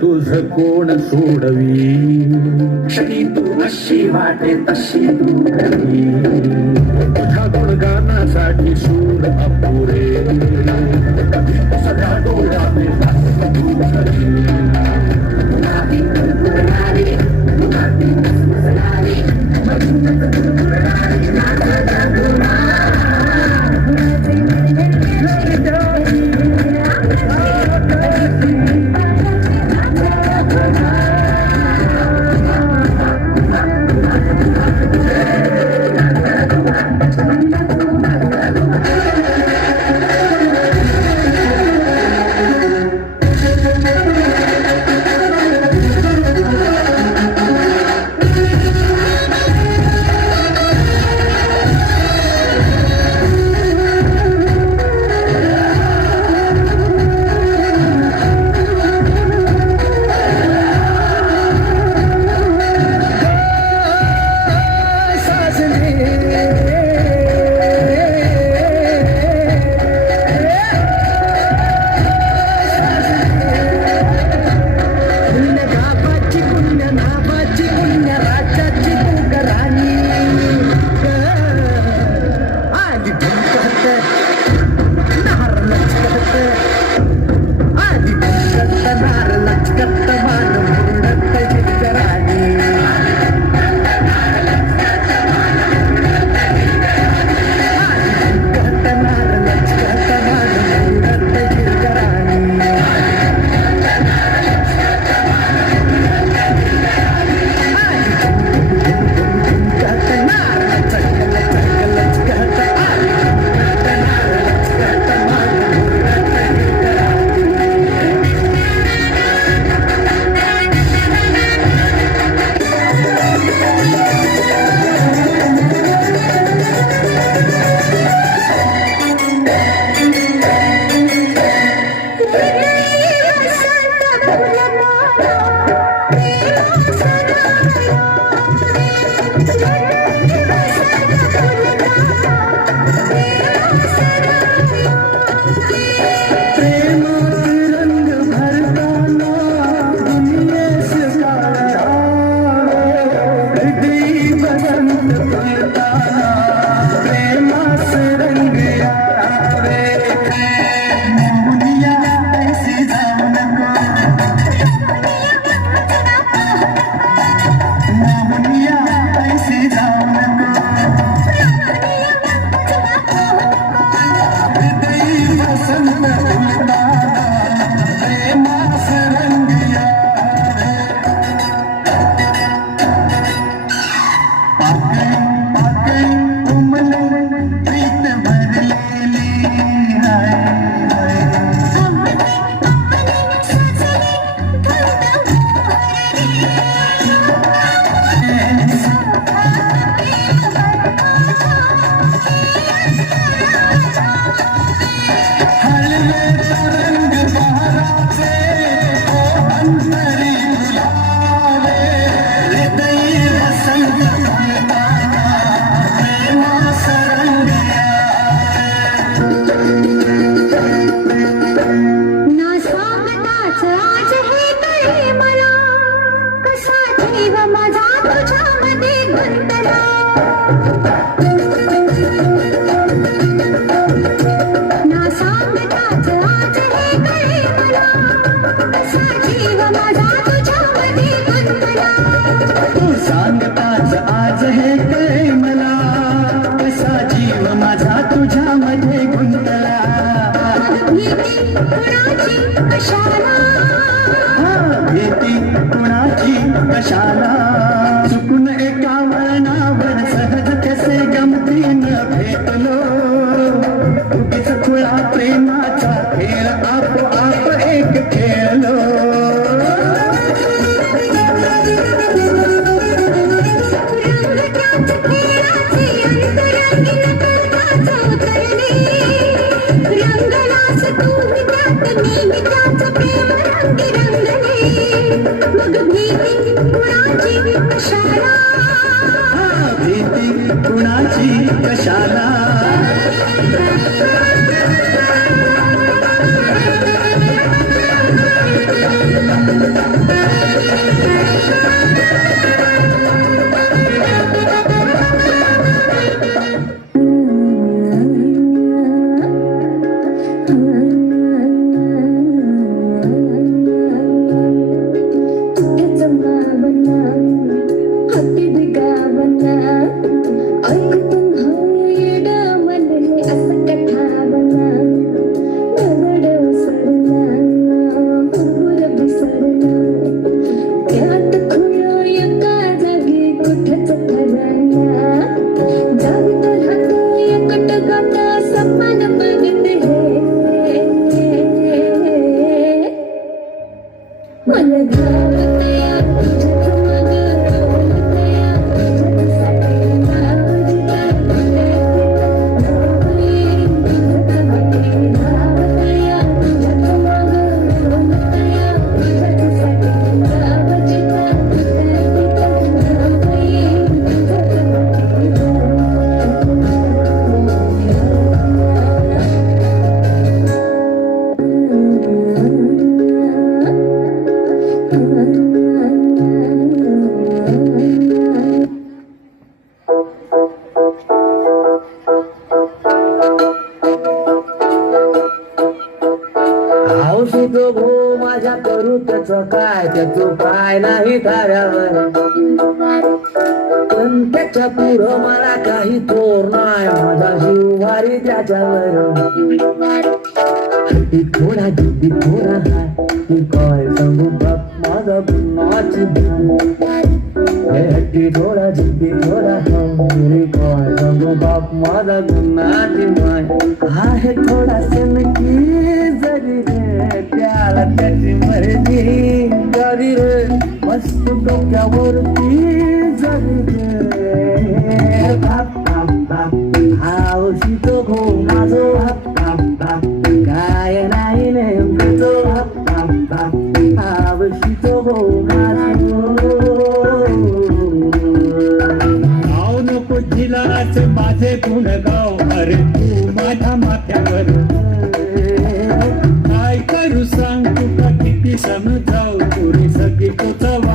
तुझ कोण सोडवी क्षणी तू अशी वाटे तशी दूरवी तुझ्या गुणगानासाठी सूर अपुरे सदा डोळ्याने जीव माझा तुझ्यामध्ये गुंतला ना सांगताच आज हे कळे मला कसा जीव माझा तुझ्यामध्ये गुंतला तू सांगताच आज हे कळे मला कसा जीव माझा तुझ्यामध्ये गुंतला भीती कुणाची कशाला भीती कुणाची कशाला चुकून एका वळणावर सहज कसे गमतीनं भेटलो उगीच खुळा प्रेमाचा खेळ आपोआप एक खेळलो रंग त्याच खेळाचे अंतरंगीण करताच उतरले रंगलास तूही त्यात मीही त्याच प्रेम रंगी रंगले मग भीती कुणाची कशाला भीती कुणाची कशाला औषध भो माझ्या करू त्याच काय त्याच काय नाही धाऱ्यावर पण त्याच्या पुढं मला काही थोर नाही माझा जीव भारी त्याच्यावर हट्टी थोडा जिद्दी थोडा हाय तू काय सांगू बाप माझा गुन्हाची हट्टी थोडा जिद्दी थोडा हाय काय सांगू बाप माझा गुन्हाची माय आहे थोडा सनकी जरी रे त्याला त्याची मर्जी जरी रे मस्त डोक्यावरती जरी रे बाप बाप बाप हावशी तो भो माझो बाप बाप बाप काय नाही नेमकं तो बाप बाप बाप हावशी तो भो माझो गाव नको जिलाच माझे गुण गाव अरे तू माझ्या माथ्यावर काय करू सांग तुका किती समजाव तुरी सगळी तुझं